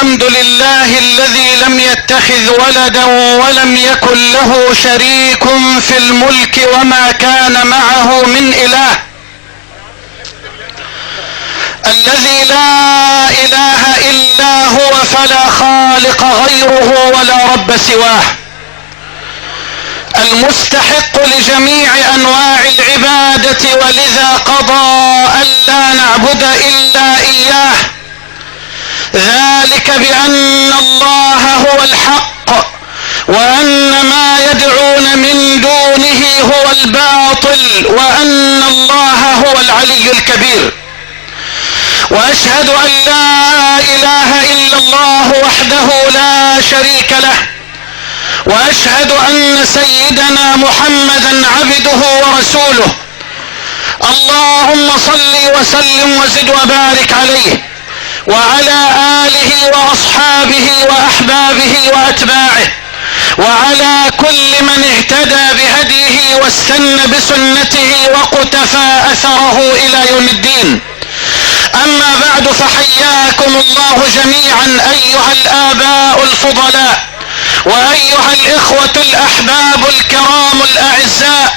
الحمد لله الذي لم يتخذ ولدا ولم يكن له شريك في الملك وما كان معه من إله، الذي لا إله إلا هو فلا خالق غيره ولا رب سواه، المستحق لجميع أنواع العبادة، ولذا قضى ألا نعبد إلا إياه، ذلك بأن الله هو الحق وأن ما يدعون من دونه هو الباطل وأن الله هو العلي الكبير. وأشهد أن لا إله إلا الله وحده لا شريك له، وأشهد أن سيدنا محمدا عبده ورسوله، اللهم صل وسلم وزد وبارك عليه وعلى آله وأصحابه وأحبابه وأتباعه وعلى كل من اهتدى بهديه واستنى بسنته وقتفى أثره إلى يوم الدين. أما بعد، فحياكم الله جميعا أيها الآباء الفضلاء وأيها الإخوة الأحباب الكرام الأعزاء،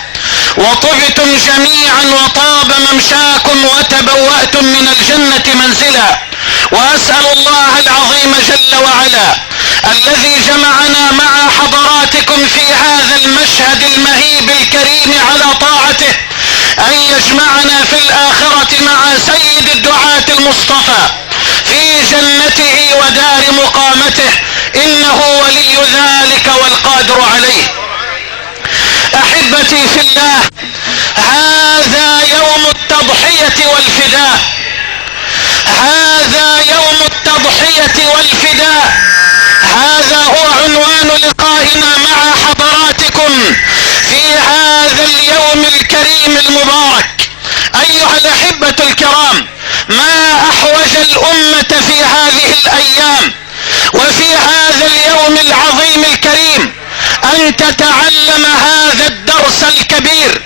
وطبتم جميعا وطاب ممشاكم وتبوأتم من الجنة منزلا. وأسأل الله العظيم جل وعلا الذي جمعنا مع حضراتكم في هذا المشهد المهيب الكريم على طاعته أن يجمعنا في الآخرة مع سيد الدعاة المصطفى في جنته ودار مقامته، إنه ولي ذلك والقادر عليه. أحبتي في الله، هذا يوم التضحية والفداء، هذا يوم التضحية والفداء، هذا هو عنوان لقائنا مع حضراتكم في هذا اليوم الكريم المبارك. أيها الأحبة الكرام، ما أحوج الأمة في هذه الأيام وفي هذا اليوم العظيم الكريم أن تتعلم هذا الدرس الكبير،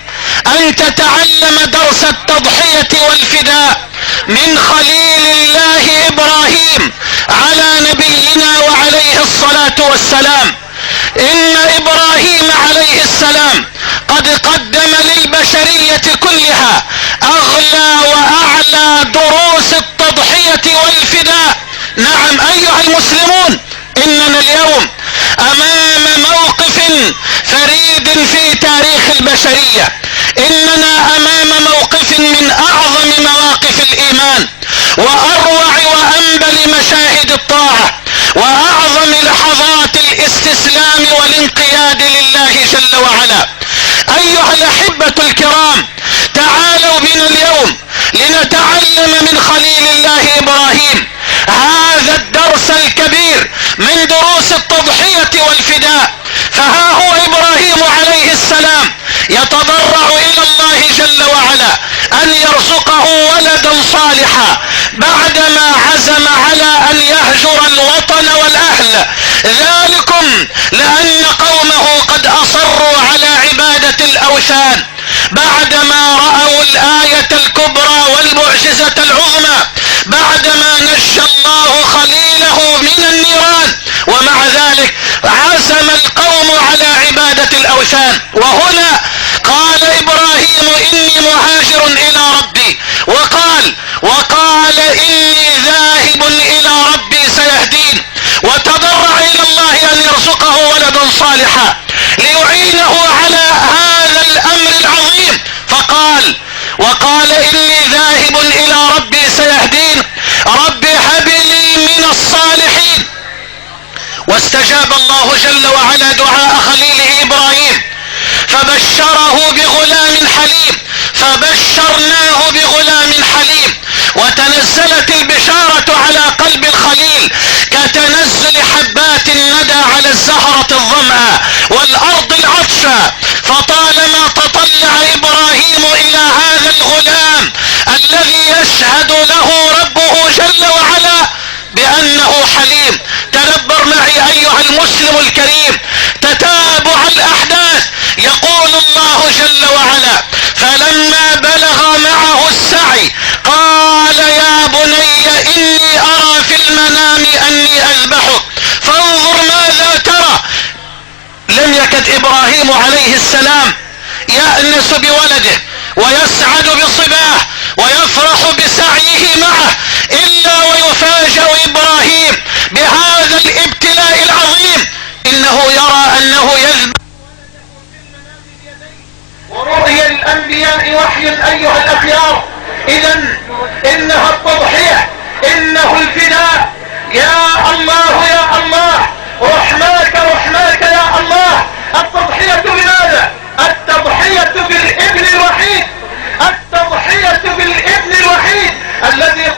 أن تتعلم درس التضحية والفداء من خليل الله إبراهيم على نبينا وعليه الصلاة والسلام. إن إبراهيم عليه السلام قد قدم للبشرية كلها أغلى وأعلى دروس التضحية والفداء. نعم أيها المسلمون، إننا اليوم أمام موقف فريد في تاريخ البشرية، إننا أمام موقف من أعظم مواقف الإيمان وأروع وأنبل مشاهد الطاعة وأعظم لحظات الاستسلام والانقياد لله جل وعلا. أيها الأحبة الكرام، تعالوا بنا اليوم لنتعلم من خليل الله إبراهيم هذا الدرس الكبير من دروس التضحية والفداء. فها هو إبراهيم عليه السلام يتضرع إلى الله جل وعلا أن يرزقه ولدا صالحا بعدما عزم على أن يهجر الوطن والأهل، ذلكم لأن قومه قد أصروا على عبادة الأوثان بعدما رأوا الآية الكبرى والمعجزة العظمى، بعدما نجى الله خليله من النيران، ومع ذلك عزم القوم على عبادة الأوثان. وهنا قال إبراهيم إني مهاجر إلى ربي، وقال إني ذاهب إلى ربي سيهدين، وتضرع إلى الله أن يرزقه ولدا صالحا ليعينه على هذا الأمر العظيم، وقال إني ذاهب إلى ربي سيهدين، رب هب لي من الصالحين. واستجاب الله جل وعلا دعاء خليله إبراهيم فبشره بغلام حليم، فبشرناه بغلام حليم، وتنزلت البشارة على قلب الخليل كتنزل حبات الندى على الزهرة الظمأ والأرض العطشى. فطالما تطلع إبراهيم إلى هذا الغلام الذي يشهد له ربه جل وعلا بأنه حليم، تدبر معي أيها المسلم الكريم تتابع الأحداث. يقول الله جل وعلا فلما بلغ معه السعي قال يا بني إني أرى في المنام أني ابراهيم عليه السلام يأنس بولده ويسعد بصباه ويفرح بسعيه معه، إلا ويفاجأ إبراهيم بهذا الابتلاء العظيم. إنه يرى أنه يذبح ورؤيا الأنبياء وحي أيها الأخيار. إذن إنها التضحية، إنه الفداء. يا الله يا الله، رحماك رحماك يا الله. التضحية بماذا؟ التضحية بالابن الوحيد، التضحية بالابن الوحيد الذي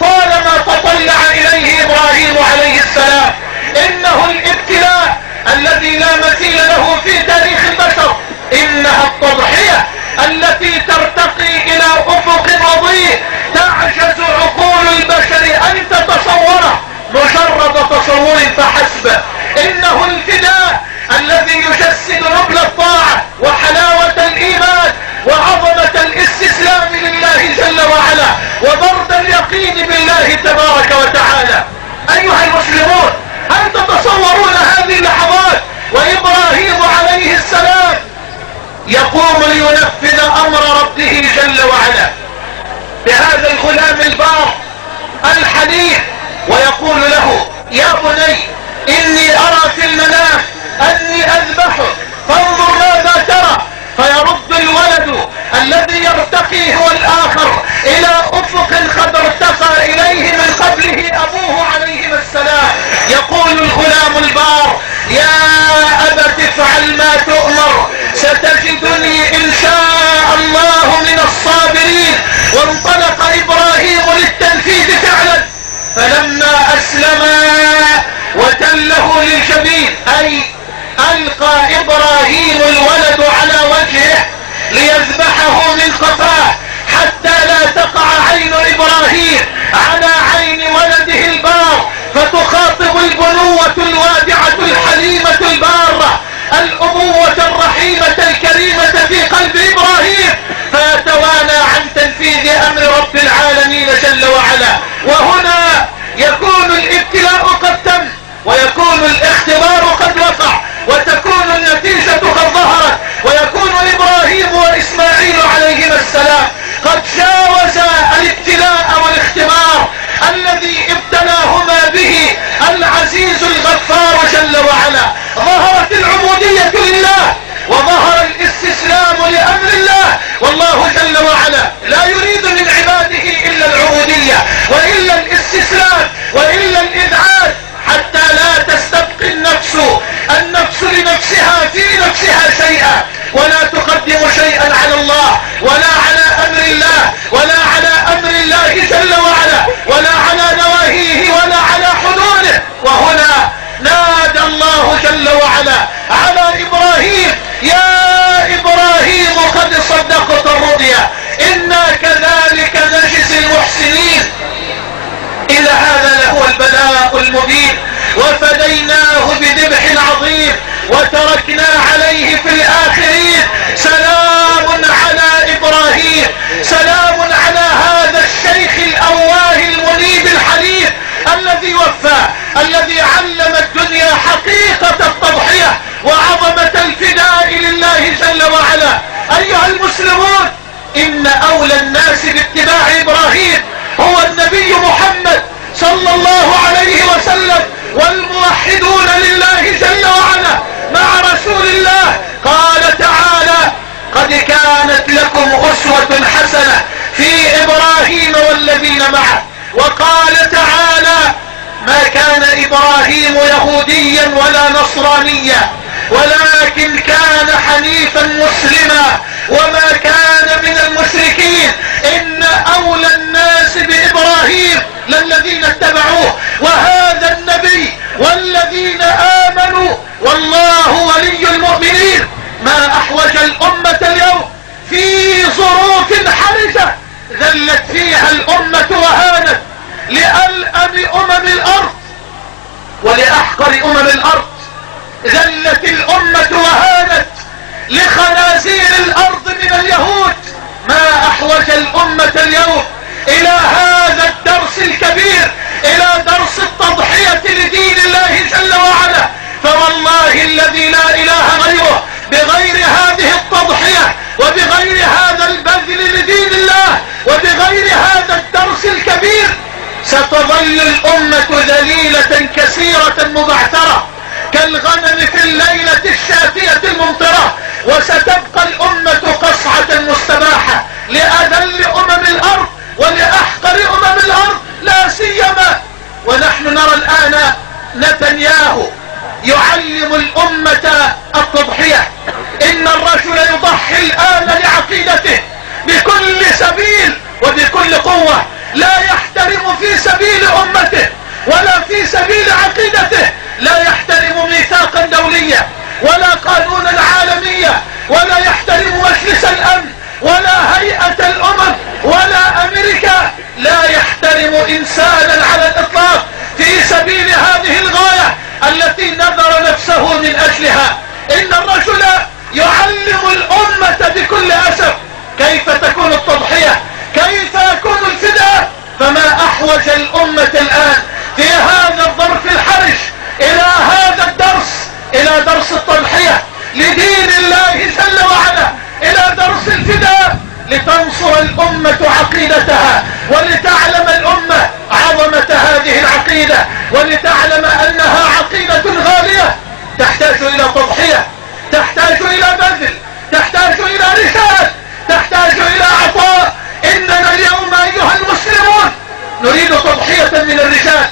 طالما تطلع إليه إبراهيم عليه السلام. إنه الابتلاء الذي لا مثيل له في تاريخ البشر. إنها التضحية التي ترتقي إلى أفق رضيء تعجز عقول البشر أن تتصوره مجرد تصور فحسب. إنه الفداء الذي يجسد نبل الطاعة وحلاوة الإيمان وعظمة الاستسلام لله جل وعلا وبرد اليقين بالله تبارك وتعالى. أيها المسلمون، هل تتصورون هذه اللحظات وإبراهيم عليه السلام يقوم لينفذ أمر ربه جل وعلا بهذا الغلام البار الحنيف، ويقول له: يا بني إني أرى في المنام أني أذبحك فانظر ماذا ترى. فيرد الولد الذي يرتقي هو الآخر إلى أفق قد ارتقى إليه من قبله أبوه عليهما السلام. يقول الغلام البار: يا أبت افعل ما تؤمر ستجدني إن شاء الله من الصابرين. وانطلق إبراهيم للتنفيذ فعلا. فلما أسلما وتله للجبين، أي ألقى إبراهيم الولد على وجهه ليذبحه من قفاه حتى لا تقع عين إبراهيم على عين ولده البار، فتخاطب البنوة الوادعة الحليمة البارة الأبوة الرحيمة الكريمة في قلب إبراهيم، فيتوانى عن تنفيذ أمر رب العالمين جل وعلا. وهنا يكون الابتلاء قد تم، ويكون الاختبار قد وقع، وتكون النتيجة قد ظهرت، ويكون إبراهيم وإسماعيل عليهما السلام قد جاوزا الابتلاء والاختبار الذي ابتلاهما به العزيز الغفار جل وعلا. ظهرت العبودية لله وظهر الاستسلام لأمر الله، والله جل وعلا لا يريد من عباده إلا العبودية وإلا الاستسلام وإلا الإذعان، حتى لا تستبقي النفس لنفسها في نفسها شيئا، ولا تقدم شيئا على الله ولا على أمر الله ولا على أمر الله جل وعلا ولا على نواهيه ولا على حدوده. وهنا نادى الله جل وعلا على إبراهيم: يا إبراهيم قد صدقت الرؤيا إنا كذلك نجزي المحسنين. إلى هذا لهو البلاء المبين. وفديناه بذبح عظيم وتركنا عليه في الآخرين. سلام على إبراهيم، سلام على هذا الشيخ الأواه المنيب الحليم الذي وفى، الذي علم الدنيا حقيقة التضحية وعظمة الفداء لله جل وعلا. أيها المسلمون، إن أولى الناس باتباع إبراهيم هو النبي محمد صلى الله عليه وسلم والموحدون لله جل وعلا مع رسول الله. قال تعالى: قد كانت لكم أسوة حسنة في إبراهيم والذين معه. وقال تعالى: ما كان إبراهيم يهوديا ولا نصرانيا ولكن كان حنيفا مسلما وما كان من المشركين. إن أولى الناس بإبراهيم للذين اتبعوه وهذا النبي والذين آمنوا، والله ولي المؤمنين. ما أحوج الأمة اليوم في ظروف حرجة ذلت فيها الأمة وهانت لألأم أمم الأرض ولأحقر أمم الأرض. ذلت الأمة وهانت لخنازير الأرض من اليهود. ما أحوج الأمة اليوم إلى هذا الدرس الكبير، إلى درس التضحية لدين الله جل وعلا. فوالله الذي لا إله غيره ستظل الأمة ذليلة كثيرة مبعثرة كالغنم في الليلة الشاتية الممطرة، وستبقى الأمة قصعة مستباحة لأذل أمم الأرض ولأحقر أمم الأرض لا سيما ونحن نرى الآن نتنياهو يعلم الأمة التضحية. إن الرجل يضحي الآن لعقيدته بكل سبيل وبكل قوة، لا يحترم في سبيل أمته ولا في سبيل عقيدته، لا يحترم ميثاقا دوليا ولا قانونا عالميا، ولا يحترم مجلس الأمن ولا هيئة الأمم ولا أمريكا، لا يحترم إنسانا على الإطلاق في سبيل هذه الغاية التي نذر نفسه من أجلها. إن الرجل يعلم الأمة بكل أسف كيف تكون التضحية، كيف يكون الفداء. فما أحوج الأمة الآن في هذا الظرف الحرج إلى هذا الدرس، إلى درس التضحية لدين الله جل وعلا، إلى درس الفداء لتنصر الأمة عقيدتها، ولتعلم الأمة عظمة هذه العقيدة، ولتعلم أنها عقيدة غالية تحتاج إلى تضحية، تحتاج إلى بذل، تحتاج إلى رشاد، تحتاج إلى عطاء. إننا اليوم أيها المسلمون نريد تضحية من الرجال،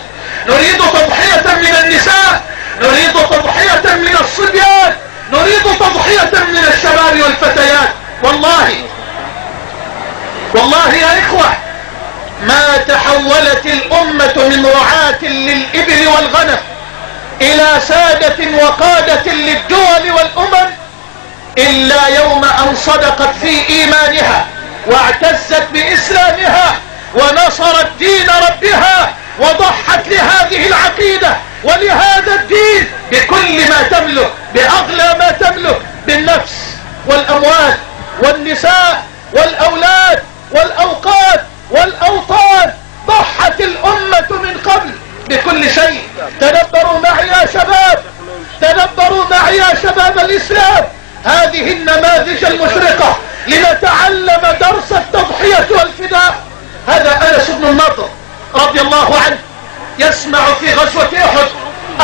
نريد تضحية من النساء، نريد تضحية من الصبيان، نريد تضحية من الشباب والفتيات. والله يا إخوة ما تحولت الأمة من رعاة للإبل والغنم إلى سادة وقادة للدول والأمم إلا يوم أن صدقت في إيمانها واعتزت بإسلامها ونصرت دين ربها وضحت لهذه العقيدة ولهذا الدين بكل ما تملك، بأغلى ما تملك، بالنفس والأموال والنساء والأولاد والأوقات والأوطان. ضحت الأمة من قبل بكل شيء. تدبروا معي يا شباب، تدبروا معي يا شباب الإسلام هذه النماذج المشرقة لنتعلم درس التضحية والفداء. هذا أنس بن النضر رضي الله عنه يسمع في غزوة أحد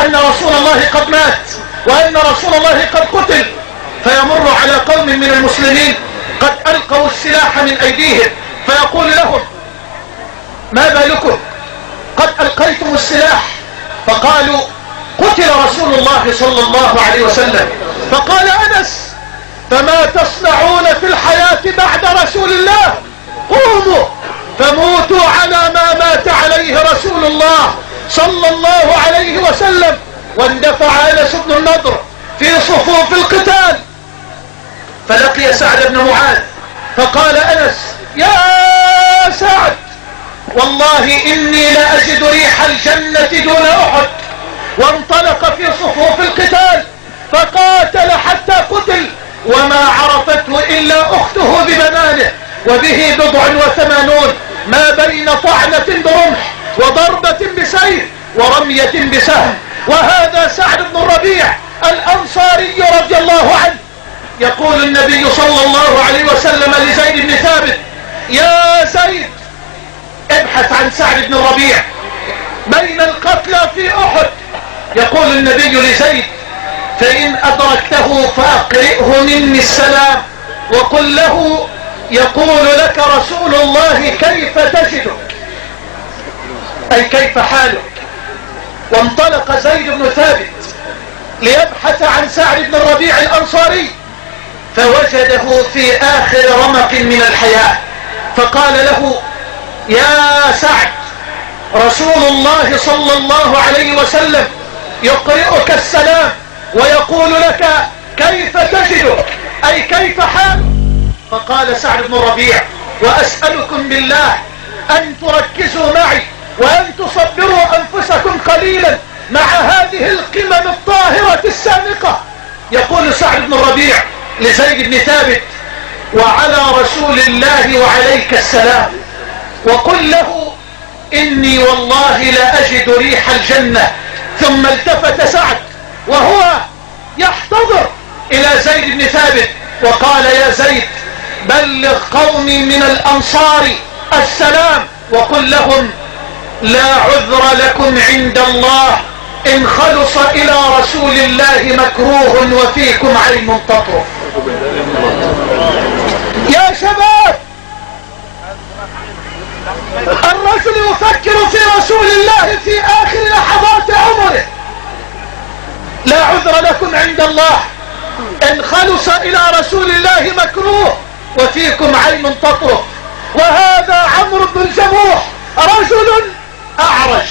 أن رسول الله قد مات وأن رسول الله قد قتل، فيمر على قوم من المسلمين قد ألقوا السلاح من أيديهم، فيقول لهم ما بالكم قد ألقيتم السلاح؟ فقالوا قتل رسول الله صلى الله عليه وسلم. فقال أنس فما تصنعون في الحياة بعد رسول الله؟ قوموا فموتوا على ما مات عليه رسول الله صلى الله عليه وسلم. واندفع أنس بن النضر في صفوف القتال فلقي سعد بن معاذ، فقال أنس يا سعد والله إني لأجد ريح الجنة دون أحد. وانطلق في صفوف القتال فقاتل حتى قتل وما عرفته إلا أخته ببنانه، وبه 89 ما بين طعنة برمح وضربة بسيف ورمية بسهم. وهذا سعد بن الربيع الأنصاري رضي الله عنه. يقول النبي صلى الله عليه وسلم لزيد بن ثابت يا زيد ابحث عن سعد بن الربيع بين القتلى في أحد. يقول النبي لزيد فإن أدركته فأقرئه مني السلام وقل له يقول لك رسول الله كيف تجدك، أي كيف حالك. وانطلق زيد بن ثابت ليبحث عن سعد بن الربيع الأنصاري فوجده في آخر رمق من الحياة، فقال له يا سعد رسول الله صلى الله عليه وسلم يقرئك السلام ويقول لك كيف تجدك، أي كيف حالك. فقال سعد بن الربيع وأسألكم بالله أن تركزوا معي وأن تصبروا أنفسكم قليلا مع هذه القمم الطاهرة السامقة. يقول سعد بن الربيع لزيد بن ثابت وعلى رسول الله وعليك السلام وقل له إني والله لأجد ريح الجنة. ثم التفت سعد وهو يحتضر إلى زيد بن ثابت وقال يا زيد بلغ قومي من الأنصار السلام وقل لهم لا عذر لكم عند الله إن خلص إلى رسول الله مكروه وفيكم عين تطرف. يا شباب، الرجل يفكر في رسول الله في آخر لحظات عمره. لا عذر لكم عند الله إن خلص إلى رسول الله مكروه وفيكم عين تطرف. وهذا عمرو بن الجموح رجل أعرج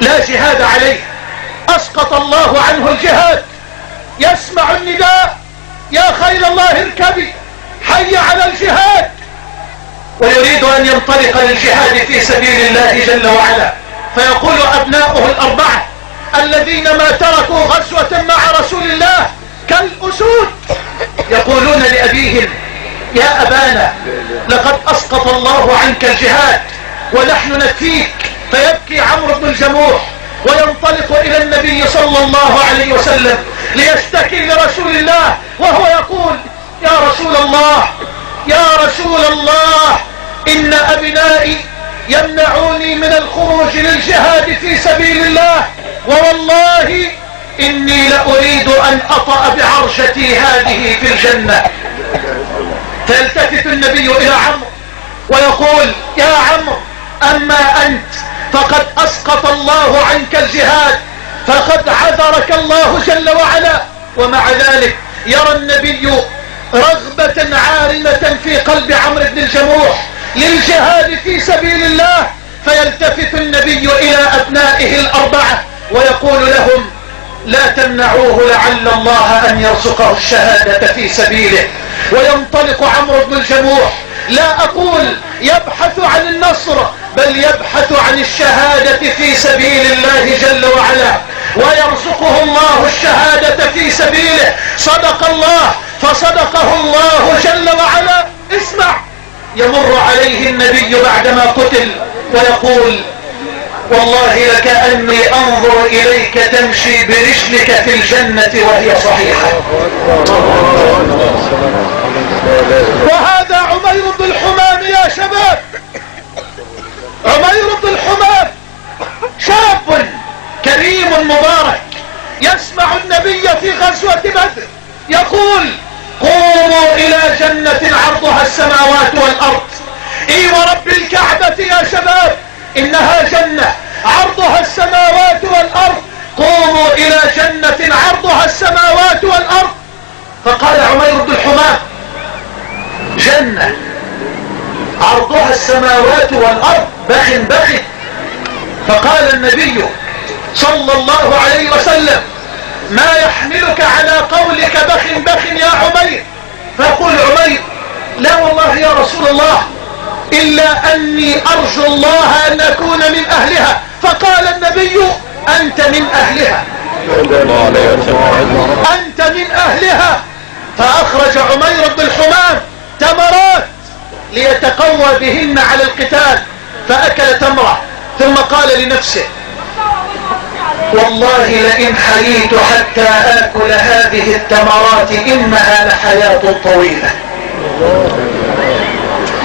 لا جهاد عليه، أسقط الله عنه الجهاد. يسمع النداء: يا خيل الله اركبي، حي على الجهاد، ويريد أن ينطلق للجهاد في سبيل الله جل وعلا. فيقول أبناؤه الأربعة الذين ما تركوا غزوة مع رسول الله كالأسود، يقولون لأبيهم: يا أبانا، لقد أسقط الله عنك الجهاد ونحن نكفيك. فيبكي عمرو بن الجموح وينطلق إلى النبي صلى الله عليه وسلم ليشتكي لرسول الله، وهو يقول: يا رسول الله، يا رسول الله، إن أبنائي يمنعوني من الخروج للجهاد في سبيل الله، ووالله إني لأريد أن أطأ بعرشتي هذه في الجنة. فيلتفت النبي إلى عمرو ويقول: يا عمرو، أما أنت فقد أسقط الله عنك الجهاد، فقد عذرك الله جل وعلا. ومع ذلك يرى النبي رغبة عارمة في قلب عمرو بن الجموح للجهاد في سبيل الله. فيلتفت النبي إلى أبنائه الأربعة ويقول لهم: لا تمنعوه لعل الله أن يرزقه الشهادة في سبيله. وينطلق عمرو بن الجموح، لا أقول يبحث عن النصر، بل يبحث عن الشهادة في سبيل الله جل وعلا، ويرزقه الله الشهادة في سبيله. صدق الله فصدقه الله جل وعلا. اسمع، يمر عليه النبي بعدما قتل ويقول: والله لكأني أنظر إليك تمشي برجلك في الجنة وهي صحيحة. وهذا عمير بن الحمام يا شباب. عمير بن الحمام شاب كريم مبارك، يسمع النبي في غزوة بدر يقول: قوموا إلى جنة عرضها السماوات والأرض. اي ورب الكعبة يا شباب، إنها جنة عرضها السماوات والأرض. قوموا إلى جنة عرضها السماوات والأرض. فقال عمير بن الحمام: جنة عرضها السماوات والأرض، بخ. فقال النبي صلى الله عليه وسلم: ما يحملك على قولك بخ يا عمير؟ فيقول عمير: لا والله يا رسول الله، إلا أني أرجو الله أن أكون من أهلها. فقال النبي: أنت من أهلها، أنت من أهلها. فأخرج عمير بن الحمام تمرات ليتقوى بهن على القتال، فأكل تمرة ثم قال لنفسه: والله لئن حييت حتى آكل هذه التمرات إنها لحياة طويلة.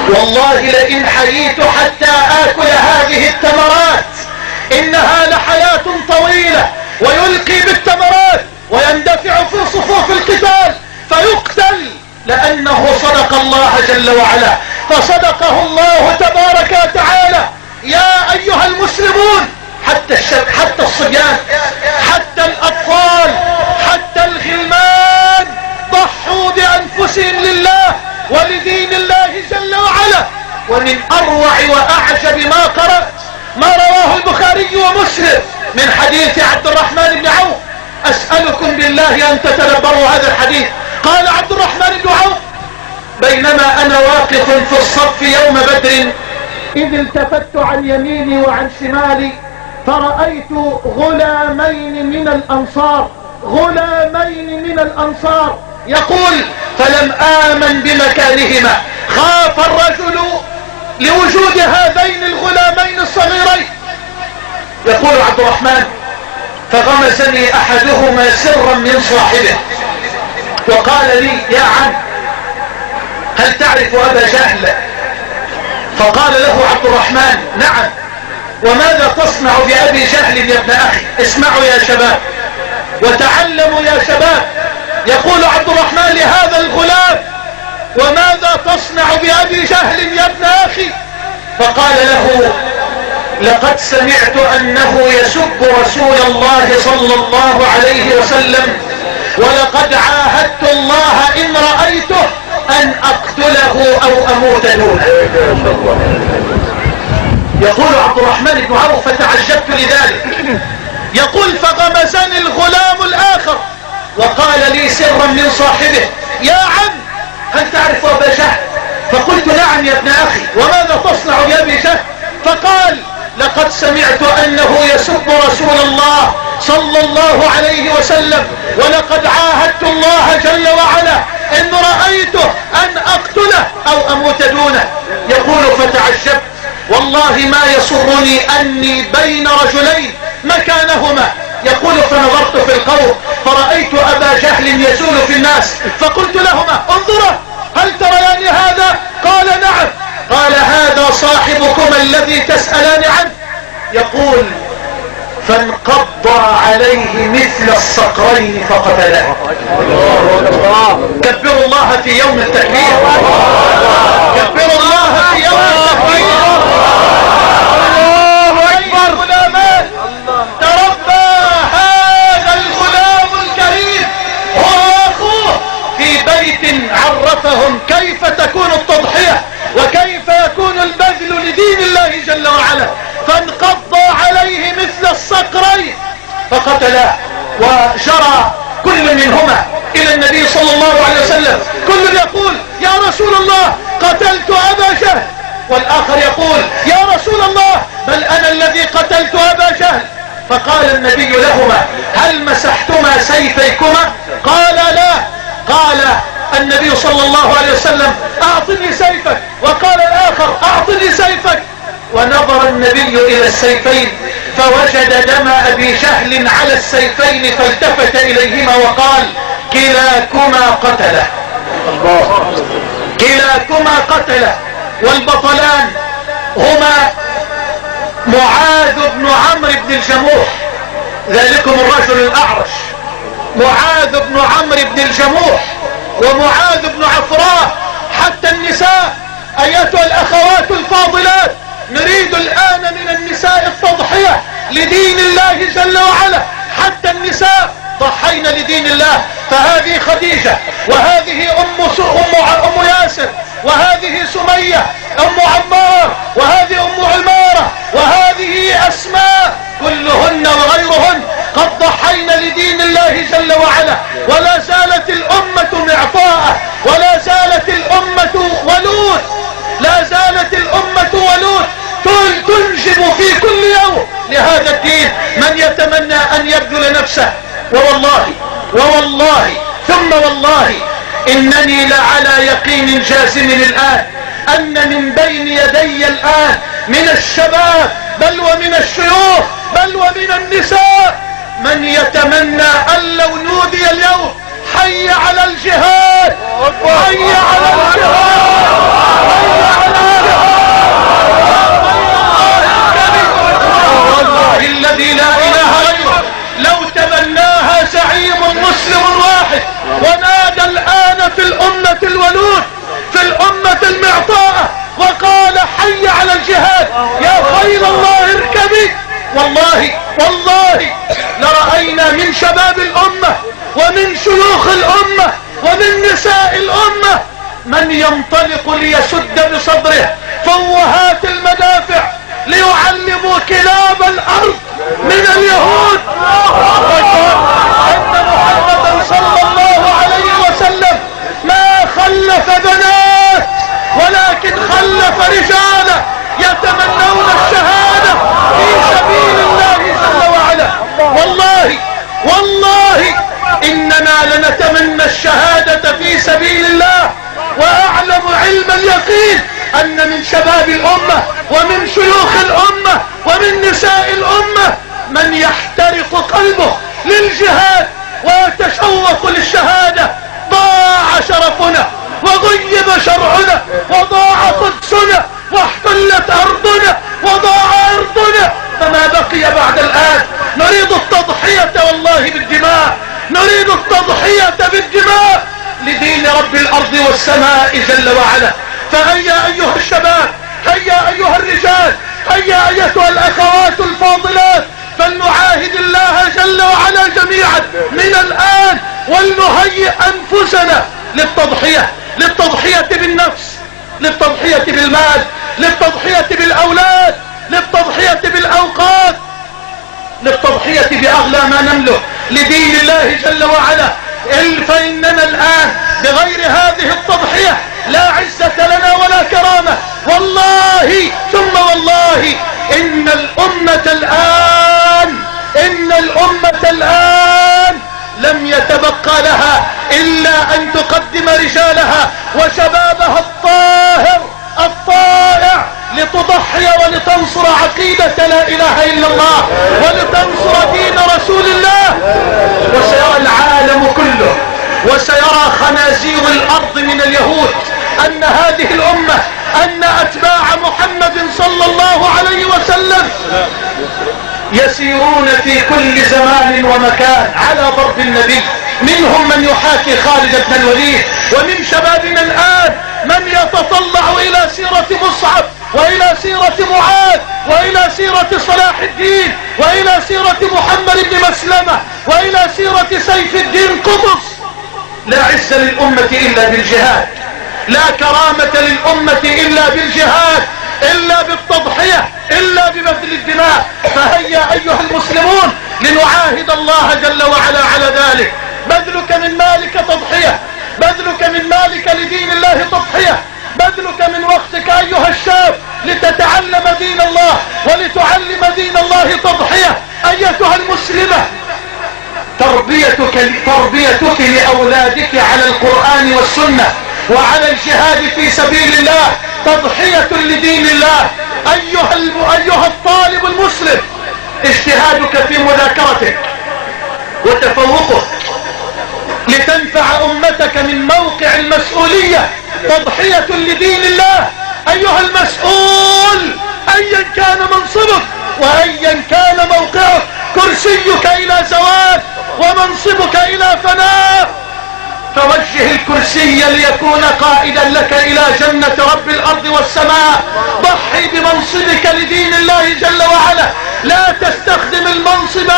والله لئن حييت حتى آكل هذه التمرات إنها لحياة طويلة. ويلقي بالتمرات ويندفع في صفوف القتال فيقتل، لأنه صدق الله جل وعلا. فصدقه الله تبارك وتعالى. يا أيها المسلمون، حتى الصبيان، حتى الأطفال، حتى الغلمان، ضحوا بأنفسهم لله ولدين الله جل وعلا. ومن أروع وأعجب ما قرأت ما رواه البخاري ومسلم من حديث عبد الرحمن بن عوف. أسألكم بالله أن تتدبروا هذا الحديث. قال عبد الرحمن بن عوف: بينما أنا واقف في الصف يوم بدر إذ التفت عن يميني وعن شمالي فرأيت غلامين من الأنصار، غلامين من الأنصار. يقول: فلم آمن بمكانهما، خاف الرجل لوجود هذين الغلامين الصغيرين. يقول عبد الرحمن: فغمزني أحدهما سرا من صاحبه وقال لي: يا عم، هل تعرف أبا جهل؟ فقال له عبد الرحمن: نعم. وماذا تصنع بأبي جهل يا ابن أخي؟ اسمعوا يا شباب وتعلموا يا شباب. يقول عبد الرحمن لهذا الغلام: وماذا تصنع بأبي جهل يا ابن أخي؟ فقال له: لقد سمعت أنه يسب رسول الله صلى الله عليه وسلم، ولقد عاهدت الله إن رأيته أن أقتله أو أموت دونه. يقول عبد الرحمن بن عوف: فتعجبت لذلك. يقول: فغمزني الغلام الآخر وقال لي سرا من صاحبه: يا عم، هل تعرف أبا جهل؟ فقلت: نعم يا ابن أخي. وماذا تصنع بأبي جهل؟ فقال: لقد سمعت أنه يسب رسول الله صلى الله عليه وسلم، ولقد عاهدت الله جل وعلا إن رأيته أن أقتله أو أموت دونه. يقول: فتعجبت والله ما يسرني أني بين رجلين مكانهما. يقول: فنظرت في القوم فرأيت أبا جهل يزول في الناس، فقلت لهما: انظرا هل تريان هذا؟ قال: نعم. قال: هذا صاحبكما الذي تسألان عنه. يقول: فانقض عليه مثل الصقرين فقتله. كبروا الله في يوم التكبير، كبروا الله في يوم التكبير. الله أكبر. غلامان تربى هذا الغلام الكريم هو أخوه في بيت عرفهم كيف تكون التضحية وكيف يكون البذل لدين الله جل وعلا. فانقض عليه مثل الصقرين فقتلاه، وجرى كل منهما إلى النبي صلى الله عليه وسلم، كل يقول: يا رسول الله قتلت أبا جهل، والآخر يقول: يا رسول الله بل أنا الذي قتلت أبا جهل. فقال النبي لهما: هل مسحتما سيفيكما؟ قال: لا. قال النبي صلى الله عليه وسلم: أعطني سيفك. وقال الآخر: أعطني سيفك. ونظر النبي إلى السيفين فوجد دم أبي جهل على السيفين، فالتفت إليهما وقال: كلاكما قتله، كلاكما قتله. والبطلان هما معاذ بن عمرو بن الجموح، ذلكم الرجل الأعرج، معاذ بن عمرو بن الجموح ومعاذ بن عفراء. حتى النساء أيتها الأخوات الفاضلات، نريد الآن من النساء التضحية لدين الله جل وعلا. حتى النساء ضحينا لدين الله، فهذه خديجة، وهذه أم ياسر، وهذه سمية أم عمار، وهذه أم عمارة، وهذه أسماء، كلهن وغيرهن قد ضحينا لدين الله جل وعلا. ولا زالت الأمة معطاءة، ولا زالت الأمة ولود، لا زالت الأمة ولود تنجب في كل يوم لهذا الدين من يتمنى أن يبذل نفسه. ووالله ثم والله إنني لعلى يقين جازم الآن أن من بين يدي الآن من الشباب بل ومن الشيوخ بل ومن النساء من يتمنى أن لو نودي اليوم: حي على الجهاد، حي على الجهاد، حي على الجهاد، والله الذي لا إله غيره لو تمناها زعيم مسلم واحد ونادى الآن في الأمة الولود، في الأمة المعطاءة، وقال: حي على الجهاد يا خيل الله اركبي، والله لرأينا من شباب الأمة ومن شيوخ الأمة ومن نساء الأمة من ينطلق ليسد بصدره فوهات المدافع ليعلموا كلاب الأرض من اليهود أن محمدا صلى الله عليه وسلم ما خلف بنات ولكن خلف رجالا يتمنون الشهادة في سبيل الله جل وعلا. والله إننا لنتمنى الشهادة في سبيل الله، وأعلم علم اليقين أن من شباب الأمة ومن شيوخ الأمة ومن نساء الأمة الله بالدماء، نريد التضحية بالدماء لدين رب الأرض والسماء جل وعلا. فهيا أيها الشباب، هيا أيها الرجال، هيا أيتها الأخوات الفاضلات، فلنعاهد الله جل وعلا جميعا من الآن ولنهيئ أنفسنا للتضحية، للتضحية بالنفس، للتضحية بالمال، للتضحية بالأولاد، للتضحية بالأوقات، للتضحية بأغلى ما نملك لدين الله جل وعلا. فإننا الآن بغير هذه التضحية لا عزة لنا ولا كرامة. والله ثم والله إن الأمة الآن لم يتبقى لها إلا أن تقدم رجالها وشبابها الطاهر الطائع لتضحي ولتنصر عقيدة لا إله إلا الله ولتنصر دين رسول الله. وسيرى العالم كله وسيرى خنازير الأرض من اليهود أن هذه الأمة، أن أتباع محمد صلى الله عليه وسلم يسيرون في كل زمان ومكان على ضرب النبي. منهم من يحاكي خالد بن الوليد، ومن شبابنا الآن من يتطلع إلى سيرة مصعب وإلى سيرة معاذ وإلى سيرة صلاح الدين وإلى سيرة محمد بن مسلمة وإلى سيرة سيف الدين قطز. لا عز للأمة إلا بالجهاد، لا كرامة للأمة إلا بالجهاد، إلا بالتضحية، إلا ببذل الدماء. فهيا أيها المسلمون لنعاهد الله جل وعلا على ذلك. بذلك من مالك تضحية، بذلك من مالك لدين الله تضحية، بذلك من وقتك أيها الشاب لتتعلم دين الله ولتعلم دين الله تضحية. أيتها المسلمة، تربيتك لأولادك على القرآن والسنة وعلى الجهاد في سبيل الله تضحية لدين الله. أيها الطالب المسلم، اجتهادك في مذاكرتك وتفوقك لتنفع أمتك من موقع المسؤولية تضحية لدين الله. أيها المسؤول، أيا كان منصبك وأيا كان موقعك، كرسيك إلى زوال ومنصبك إلى فناء، فوجه الكرسي ليكون قائدا لك إلى جنة رب الأرض والسماء. ضحي بمنصبك لدين الله جل وعلا، لا تستخدم المنصب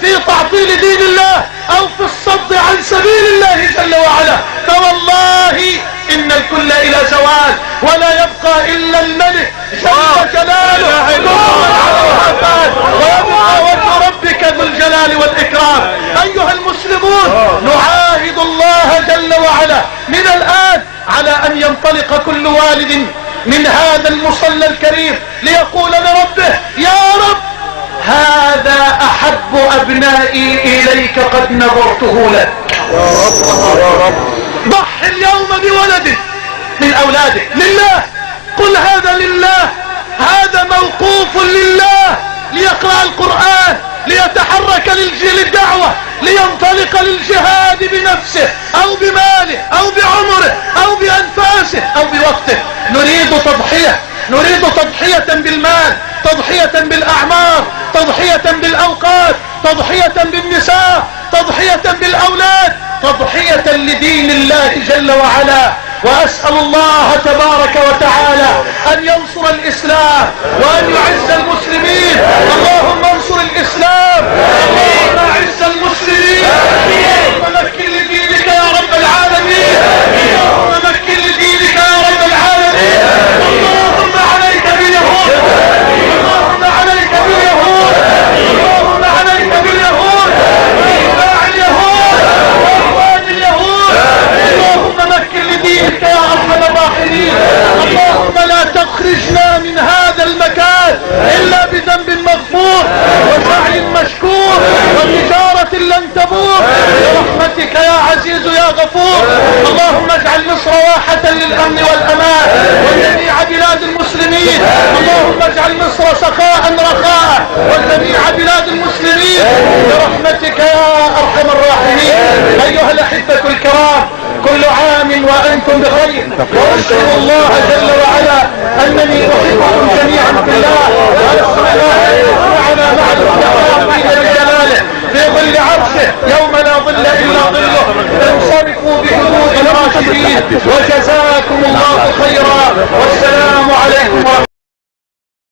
في تعطيل دين الله أو في الصد عن سبيل الله جل وعلا، فوالله إن الكل إلى زوال ولا يبقى إلا الملك جل جلاله ويبقى وجه ربك ذو الجلال والإكرام. أيها المسلمون، نعاهد الله جل وعلا من الآن على أن ينطلق كل والد من هذا المصلى الكريم ليقول لربه: يا رب، هذا أحب أبنائي إليك قد نظرته لك. ضح اليوم بولد من أولادك لله، قل هذا لله، هذا موقوف لله، ليقرأ القرآن، ليتحرك للدعوة، لينطلق للجهاد بنفسه أو بماله أو بعمره أو بأنفاسه أو بوقته. نريد تضحية، نريد تضحية بالمال، تضحية بالأعمار، تضحية بالأوقات، تضحية بالنساء، تضحية بالأولاد، تضحية لدين الله جل وعلا. وأسأل الله تبارك وتعالى أن ينصر الإسلام وأن يعز المسلمين. اللهم انصر الإسلام، اللهم أعز المسلمين، اللهم مكن لدينك يا رب العالمين، اللهم مكن لدينك يا رب العالمين. اللهم عليك باليهود، اللهم عليك باليهود، اللهم عليك باليهود، اتباع اليهود واخوان اليهود. اللهم مكن لدينك يا ارحم الراحمين. اللهم لا تخرجنا من هذا المكان الا بذنب مغفور وسعي مشكور وتجارة لن تبور برحمتك يا عزيز يا غفور. اللهم اجعل مصر واحة للامن والامان وجميع بلاد المسلمين. اللهم اجعل مصر سخاء رخاء وجميع بلاد المسلمين برحمتك يا ارحم الراحمين. ايها الاحبة الكرام، كل عام وأنتم بخير، وأشهد الله جل وعلا أنني أحبكم جميعا في الله.